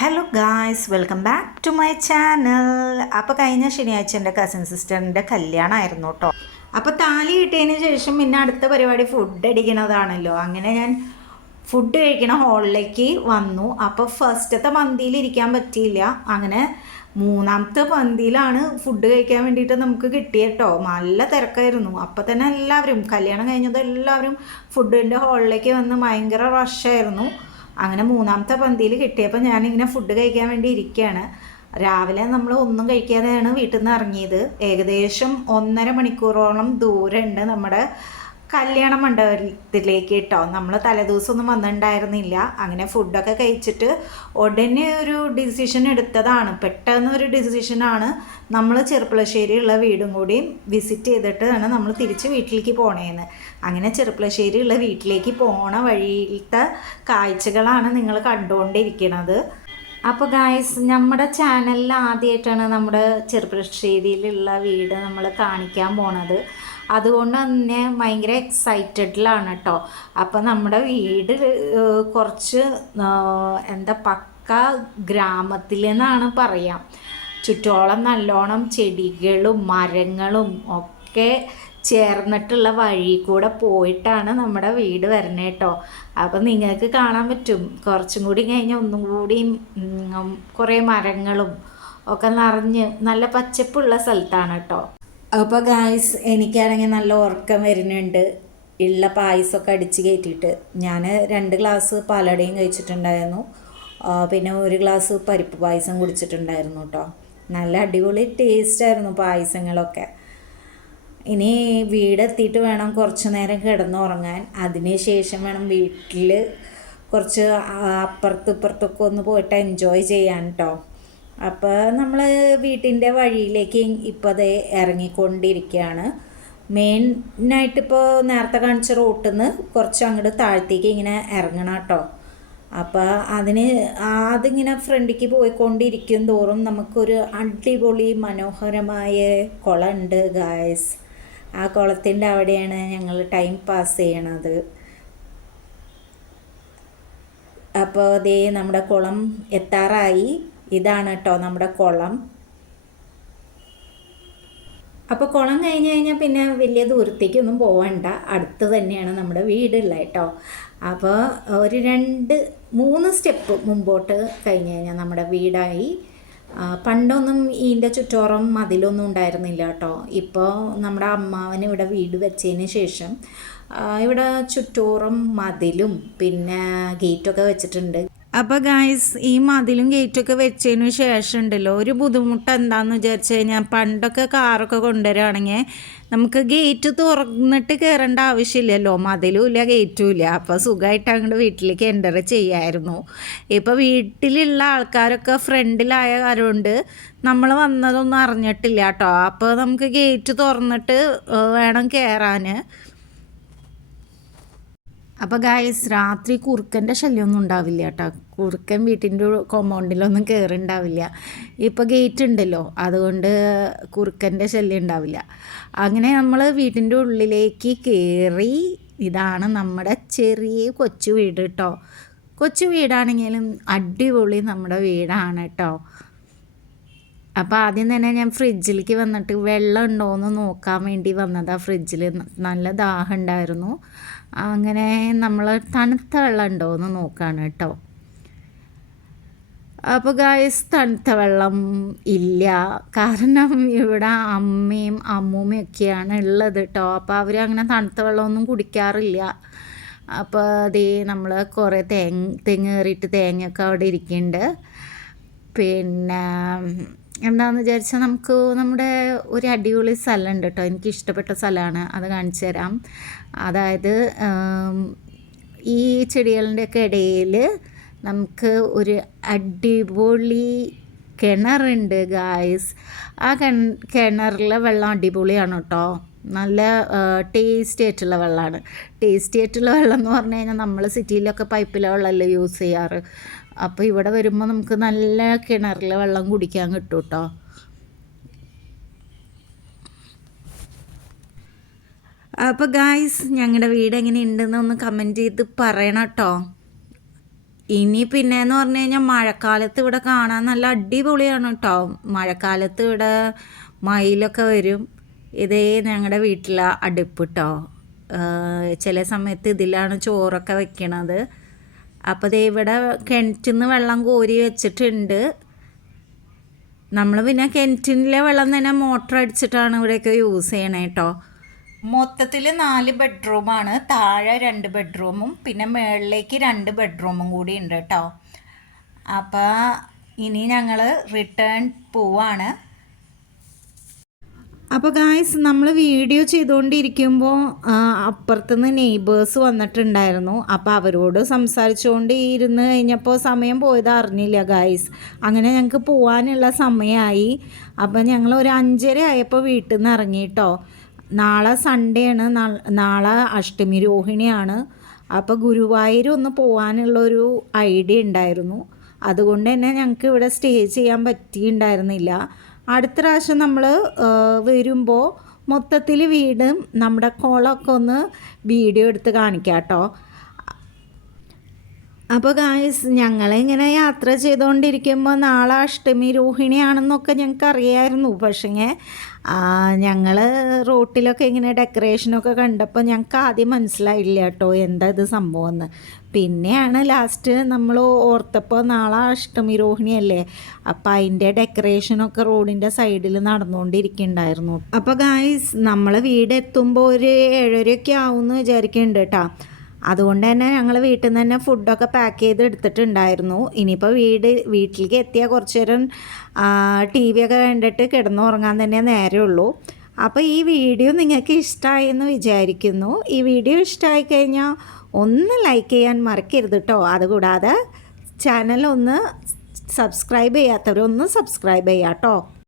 Hello guys, welcome back to my channel. അപ്പോൾ കഴിഞ്ഞ ശനിയാഴ്ച എൻ്റെ കസിൻ സിസ്റ്ററിൻ്റെ കല്യാണമായിരുന്നു കേട്ടോ. അപ്പോൾ താലി കിട്ടിയതിന് ശേഷം പിന്നെ അടുത്ത പരിപാടി ഫുഡ് അടിക്കണതാണല്ലോ. അങ്ങനെ ഞാൻ ഫുഡ് കഴിക്കണ ഹാളിലേക്ക് വന്നു. അപ്പോൾ ഫസ്റ്റത്തെ പന്തിയിൽ ഇരിക്കാൻ പറ്റിയില്ല. അങ്ങനെ മൂന്നാമത്തെ പന്തിയിലാണ് ഫുഡ് കഴിക്കാൻ വേണ്ടിയിട്ട് നമുക്ക് കിട്ടിയട്ടോ. നല്ല തിരക്കായിരുന്നു. അപ്പോൾ തന്നെ എല്ലാവരും കല്യാണം കഴിഞ്ഞത് എല്ലാവരും ഫുഡിൻ്റെ ഹാളിലേക്ക് വന്ന് ഭയങ്കര റഷായിരുന്നു. അങ്ങനെ മൂന്നാമത്തെ പന്തിയിൽ കിട്ടിയപ്പോൾ ഞാനിങ്ങനെ ഫുഡ് കഴിക്കാൻ വേണ്ടി ഇരിക്കുകയാണ്. രാവിലെ നമ്മൾ ഒന്നും കഴിക്കാതെയാണ് വീട്ടിൽ നിന്ന് ഇറങ്ങിയത്. ഏകദേശം 1.5 മണിക്കൂറോളം ദൂരമുണ്ട് നമ്മുടെ കല്യാണ മണ്ഡപത്തിലേക്ക് കേട്ടോ. നമ്മൾ തലേദിവസമൊന്നും വന്നിട്ടുണ്ടായിരുന്നില്ല. അങ്ങനെ ഫുഡൊക്കെ കഴിച്ചിട്ട് ഉടനെ ഒരു ഡിസിഷൻ എടുത്തതാണ്, പെട്ടെന്നൊരു ഡിസിഷനാണ്. നമ്മൾ ചെറുപ്പളശ്ശേരിയുള്ള വീടും കൂടി വിസിറ്റ് ചെയ്തിട്ടാണ് നമ്മൾ തിരിച്ച് വീട്ടിലേക്ക് പോണേന്ന്. അങ്ങനെ ചെറുപ്പളശ്ശേരിയുള്ള വീട്ടിലേക്ക് പോണ വഴിയിലത്തെ കാഴ്ചകളാണ് നിങ്ങൾ കണ്ടുകൊണ്ടിരിക്കുന്നത്. അപ്പോൾ ഗായ്സ്, നമ്മുടെ ചാനലിൽ ആദ്യമായിട്ടാണ് നമ്മുടെ ചെറുപ്പളശ്ശേരിയിലുള്ള വീട് നമ്മൾ കാണിക്കാൻ പോണത്. അതുകൊണ്ട് തന്നെ ഭയങ്കര എക്സൈറ്റഡിലാണ് കേട്ടോ. അപ്പോൾ നമ്മുടെ വീട് കുറച്ച് പക്ക ഗ്രാമത്തിൽ നിന്നാണ് പറയാം. ചുറ്റോളം നല്ലോണം ചെടികളും മരങ്ങളും ഒക്കെ ചേർന്നിട്ടുള്ള വഴി കൂടെ പോയിട്ടാണ് നമ്മുടെ വീട് വരുന്നത് കേട്ടോ. അപ്പം നിങ്ങൾക്ക് കാണാൻ പറ്റും, കുറച്ചും കൂടി കഴിഞ്ഞാൽ ഒന്നും കൂടി കുറേ മരങ്ങളും ഒക്കെ നിറഞ്ഞ് നല്ല പച്ചപ്പുള്ള സ്ഥലത്താണ് കേട്ടോ. അപ്പോൾ ഗായ്സ്, എനിക്കാണെങ്കിൽ നല്ല ഉറക്കം വരുന്നുണ്ട്. ഉള്ള പായസമൊക്കെ അടിച്ച് കയറ്റിയിട്ട് ഞാൻ 2 ഗ്ലാസ് പാലടയും കഴിച്ചിട്ടുണ്ടായിരുന്നു. പിന്നെ 1 ഗ്ലാസ് പരിപ്പ് പായസം കുടിച്ചിട്ടുണ്ടായിരുന്നു കേട്ടോ. നല്ല അടിപൊളി ടേസ്റ്റായിരുന്നു പായസങ്ങളൊക്കെ. ഇനി വീടെത്തിയിട്ട് വേണം കുറച്ച് നേരം കിടന്നുറങ്ങാൻ. അതിന് ശേഷം വേണം വീട്ടിൽ കുറച്ച് അപ്പുറത്തൊക്കെ ഒന്ന് പോയിട്ട് എൻജോയ് ചെയ്യാൻ കേട്ടോ. അപ്പോൾ നമ്മൾ വീട്ടിൻ്റെ വഴിയിലേക്ക് ഇപ്പോൾ അത് ഇറങ്ങിക്കൊണ്ടിരിക്കുകയാണ്. മെയിനായിട്ടിപ്പോൾ നേരത്തെ കാണിച്ച റോട്ടിൽ നിന്ന് കുറച്ച് അങ്ങോട്ട് താഴത്തേക്ക് ഇങ്ങനെ ഇറങ്ങണം കേട്ടോ. അപ്പോൾ അതിങ്ങനെ ഫ്രണ്ടിലേക്ക് പോയിക്കൊണ്ടിരിക്കും തോറും നമുക്കൊരു അടിപൊളി മനോഹരമായ കുളമുണ്ട് ഗായ്സ്. ആ കുളത്തിൻ്റെ അവിടെയാണ് ഞങ്ങൾ ടൈം പാസ് ചെയ്യണത്. അപ്പോൾ ദേ നമ്മുടെ കുളം എത്താറായി. ഇതാണ് കേട്ടോ നമ്മുടെ കുളം. അപ്പോൾ കുളം കഴിഞ്ഞ് കഴിഞ്ഞാൽ പിന്നെ വലിയ ദൂരത്തേക്കൊന്നും പോകണ്ട, അടുത്ത് തന്നെയാണ് നമ്മുടെ വീടുള്ളത് കേട്ടോ. അപ്പോൾ ഒരു 2-3 സ്റ്റെപ്പ് മുമ്പോട്ട് കഴിഞ്ഞ് കഴിഞ്ഞാൽ നമ്മുടെ വീടായി. പണ്ടൊന്നും ഇതിൻ്റെ ചുറ്റോറം മതിലൊന്നും ഉണ്ടായിരുന്നില്ല കേട്ടോ. ഇപ്പോൾ നമ്മുടെ അമ്മാവന് ഇവിടെ വീട് വെച്ചതിന് ശേഷം ഇവിടെ ചുറ്റോറം മതിലും പിന്നെ ഗേറ്റൊക്കെ വെച്ചിട്ടുണ്ട്. അപ്പോൾ ഗായ്സ്, ഈ മതിലും ഗേറ്റൊക്കെ വെച്ചതിന് ശേഷം ഉണ്ടല്ലോ ഒരു ബുദ്ധിമുട്ട് എന്താണെന്ന് വിചാരിച്ചു കഴിഞ്ഞാൽ, പണ്ടൊക്കെ കാറൊക്കെ കൊണ്ടുവരികയാണെങ്കിൽ നമുക്ക് ഗേറ്റ് തുറന്നിട്ട് കയറേണ്ട ആവശ്യമില്ലല്ലോ, മതിലും ഇല്ല ഗേറ്റും ഇല്ല. അപ്പോൾ സുഖമായിട്ട് അങ്ങോട്ട് വീട്ടിലേക്ക് എൻ്റർ ചെയ്യായിരുന്നു. ഇപ്പോൾ വീട്ടിലുള്ള ആൾക്കാരൊക്കെ ഫ്രണ്ടിലായ കാരണമുണ്ട് നമ്മൾ വന്നതൊന്നും അറിഞ്ഞിട്ടില്ല കേട്ടോ. അപ്പോൾ നമുക്ക് ഗേറ്റ് തുറന്നിട്ട് വേണം കയറാൻ. അപ്പോൾ ഗായ്സ്, രാത്രി കുറുക്കൻ്റെ ശല്യമൊന്നും ഉണ്ടാവില്ല കേട്ടോ. കുറുക്കൻ വീട്ടിൻ്റെ കോമ്പൗണ്ടിലൊന്നും കയറുണ്ടാവില്ല. ഇപ്പോൾ ഗേറ്റ് ഉണ്ടല്ലോ, അതുകൊണ്ട് കുറുക്കൻ്റെ ശല്യം ഉണ്ടാവില്ല. അങ്ങനെ നമ്മൾ വീട്ടിൻ്റെ ഉള്ളിലേക്ക് കയറി. ഇതാണ് നമ്മുടെ ചെറിയ കൊച്ചു വീട് കേട്ടോ. കൊച്ചു വീടാണെങ്കിലും അടിപൊളി നമ്മുടെ വീടാണ് കേട്ടോ. അപ്പോൾ ആദ്യം തന്നെ ഞാൻ ഫ്രിഡ്ജിലേക്ക് വന്നിട്ട് വെള്ളം ഉണ്ടോയെന്ന് നോക്കാൻ വേണ്ടി വന്നതാണ്. ഫ്രിഡ്ജിൽ നല്ല ദാഹം ഉണ്ടായിരുന്നു. അങ്ങനെ നമ്മൾ തണുത്ത വെള്ളം ഉണ്ടോയെന്ന് നോക്കുകയാണ് കേട്ടോ. അപ്പോൾ ഗായ്സ്, തണുത്ത വെള്ളം ഇല്ല. കാരണം ഇവിടെ അമ്മയും അമ്മൂമ്മയൊക്കെയാണ് ഉള്ളത് കേട്ടോ. അപ്പോൾ അവർ അങ്ങനെ തണുത്ത വെള്ളമൊന്നും കുടിക്കാറില്ല. അപ്പോൾ അതേ നമ്മൾ കുറേ തെങ്ങ് കയറിയിട്ട് തേങ്ങയൊക്കെ അവിടെ ഇരിക്കുന്നുണ്ട്. പിന്നെ എന്താണെന്ന് വിചാരിച്ചാൽ നമുക്ക് നമ്മുടെ ഒരു അടിപൊളി സ്ഥലമുണ്ട് കേട്ടോ. എനിക്ക് ഇഷ്ടപ്പെട്ട സ്ഥലമാണ്, അത് കാണിച്ചു തരാം. അതായത് ഈ ചെടികളുടെയൊക്കെ ഇടയിൽ നമുക്ക് ഒരു അടിപൊളി കിണറുണ്ട് ഗായ്സ്. ആ കിണറിലെ വെള്ളം അടിപൊളിയാണ് കേട്ടോ. നല്ല ടേസ്റ്റി ആയിട്ടുള്ള വെള്ളമാണ്. ടേസ്റ്റി ആയിട്ടുള്ള വെള്ളം എന്ന് പറഞ്ഞു കഴിഞ്ഞാൽ നമ്മൾ സിറ്റിയിലൊക്കെ പൈപ്പിലെ വെള്ളമല്ലേ യൂസ് ചെയ്യാറ്. അപ്പോൾ ഇവിടെ വരുമ്പോൾ നമുക്ക് നല്ല കിണറിലെ വെള്ളം കുടിക്കാൻ കിട്ടും കേട്ടോ. അപ്പോൾ ഗായ്സ്, ഞങ്ങളുടെ വീട് എങ്ങനെ ഉണ്ടെന്ന് ഒന്ന് കമൻറ്റ് ചെയ്ത് പറയണം കേട്ടോ. ഇനി പിന്നെയെന്ന് പറഞ്ഞു കഴിഞ്ഞാൽ മഴക്കാലത്ത് ഇവിടെ കാണാൻ നല്ല അടിപൊളിയാണ് കേട്ടോ. മഴക്കാലത്ത് ഇവിടെ മയിലൊക്കെ വരും. ഇതേ ഞങ്ങളുടെ വീട്ടിലെ അടുപ്പ് കേട്ടോ. ചില സമയത്ത് ഇതിലാണ് ചോറൊക്കെ വെക്കണത്. അപ്പോൾ ദേ ഇവിടെ കിണറ്റിൽ നിന്ന് വെള്ളം കോരി വെച്ചിട്ടുണ്ട്. നമ്മൾ പിന്നെ കിണറ്റിലെ വെള്ളം തന്നെ മോട്ടർ അടിച്ചിട്ടാണ് ഇവിടെയൊക്കെ യൂസ് ചെയ്യണേ കേട്ടോ. മൊത്തത്തിൽ 4 ബെഡ്റൂമാണ്. താഴെ 2 ബെഡ്റൂമും പിന്നെ മുകളിലേക്ക് 2 ബെഡ്റൂമും കൂടി ഉണ്ട് കേട്ടോ. അപ്പോൾ ഇനി ഞങ്ങൾ റിട്ടേൺ പോവാണ്. അപ്പോൾ ഗായ്സ്, നമ്മൾ വീഡിയോ ചെയ്തുകൊണ്ടിരിക്കുമ്പോൾ അപ്പുറത്തുനിന്ന് നെയ്ബേഴ്സ് വന്നിട്ടുണ്ടായിരുന്നു. അപ്പോൾ അവരോട് സംസാരിച്ചുകൊണ്ട് ഇരുന്ന് കഴിഞ്ഞപ്പോൾ സമയം പോയത് അറിഞ്ഞില്ല ഗായ്സ്. അങ്ങനെ ഞങ്ങൾക്ക് പോകാനുള്ള സമയമായി. അപ്പോൾ ഞങ്ങൾ ഒരു 5:30 ആയപ്പോൾ വീട്ടിൽ നിന്ന് ഇറങ്ങി കേട്ടോ. നാളെ സൺഡേ ആണ്, നാളെ അഷ്ടമി രോഹിണിയാണ്. അപ്പോൾ ഗുരുവായൂർ ഒന്ന് പോകാനുള്ളൊരു ഐഡിയ ഉണ്ടായിരുന്നു. അതുകൊണ്ട് തന്നെ ഞങ്ങൾക്ക് ഇവിടെ സ്റ്റേ ചെയ്യാൻ പറ്റിയിട്ടുണ്ടായിരുന്നില്ല. അടുത്ത പ്രാവശ്യം നമ്മൾ വരുമ്പോൾ മൊത്തത്തിൽ വീടും നമ്മുടെ കുളമൊക്കെ ഒന്ന് വീഡിയോ എടുത്ത് കാണിക്കാം കേട്ടോ. അപ്പോൾ ഗായ്സ്, ഞങ്ങളിങ്ങനെ യാത്ര ചെയ്തുകൊണ്ടിരിക്കുമ്പോൾ നാളെ അഷ്ടമി രോഹിണിയാണെന്നൊക്കെ ഞങ്ങൾക്ക് അറിയാമായിരുന്നു. പക്ഷേ ഞങ്ങൾ റോട്ടിലൊക്കെ ഇങ്ങനെ ഡെക്കറേഷനൊക്കെ കണ്ടപ്പോൾ ഞങ്ങൾക്ക് ആദ്യം മനസ്സിലായില്ല കേട്ടോ എന്താ ഇത് സംഭവം എന്ന്. പിന്നെയാണ് ലാസ്റ്റ് നമ്മൾ ഓർത്തപ്പോൾ നാളെ അഷ്ടമി രോഹിണിയല്ലേ, അപ്പോൾ അതിൻ്റെ ഡെക്കറേഷനൊക്കെ റോഡിൻ്റെ സൈഡിൽ നടന്നുകൊണ്ടിരിക്കുന്നുണ്ടായിരുന്നു. അപ്പോൾ ഗായ്സ്, നമ്മൾ വീടെത്തുമ്പോൾ ഒരു 7:30 ആവുമെന്ന് വിചാരിക്കുന്നുണ്ട് കേട്ടോ. അതുകൊണ്ട് തന്നെ ഞങ്ങൾ വീട്ടിൽ നിന്ന് തന്നെ ഫുഡൊക്കെ പാക്ക് ചെയ്ത് എടുത്തിട്ടുണ്ടായിരുന്നു. ഇനിയിപ്പോൾ വീട്ടിലേക്ക് എത്തിയാൽ കുറച്ച് നേരം TV ഒക്കെ കണ്ടിട്ട് കിടന്നുറങ്ങാൻ തന്നെ നേരമുള്ളൂ. അപ്പോൾ ഈ വീഡിയോ നിങ്ങൾക്ക് ഇഷ്ടമായി എന്ന് വിചാരിക്കുന്നു. ഈ വീഡിയോ ഇഷ്ടമായി കഴിഞ്ഞാൽ ഒന്ന് ലൈക്ക് ചെയ്യാൻ മറക്കരുത് കേട്ടോ. അതുകൂടാതെ ചാനൽ ഒന്ന് സബ്സ്ക്രൈബ് ചെയ്യാത്തവരൊന്ന് സബ്സ്ക്രൈബ് ചെയ്യാം കേട്ടോ.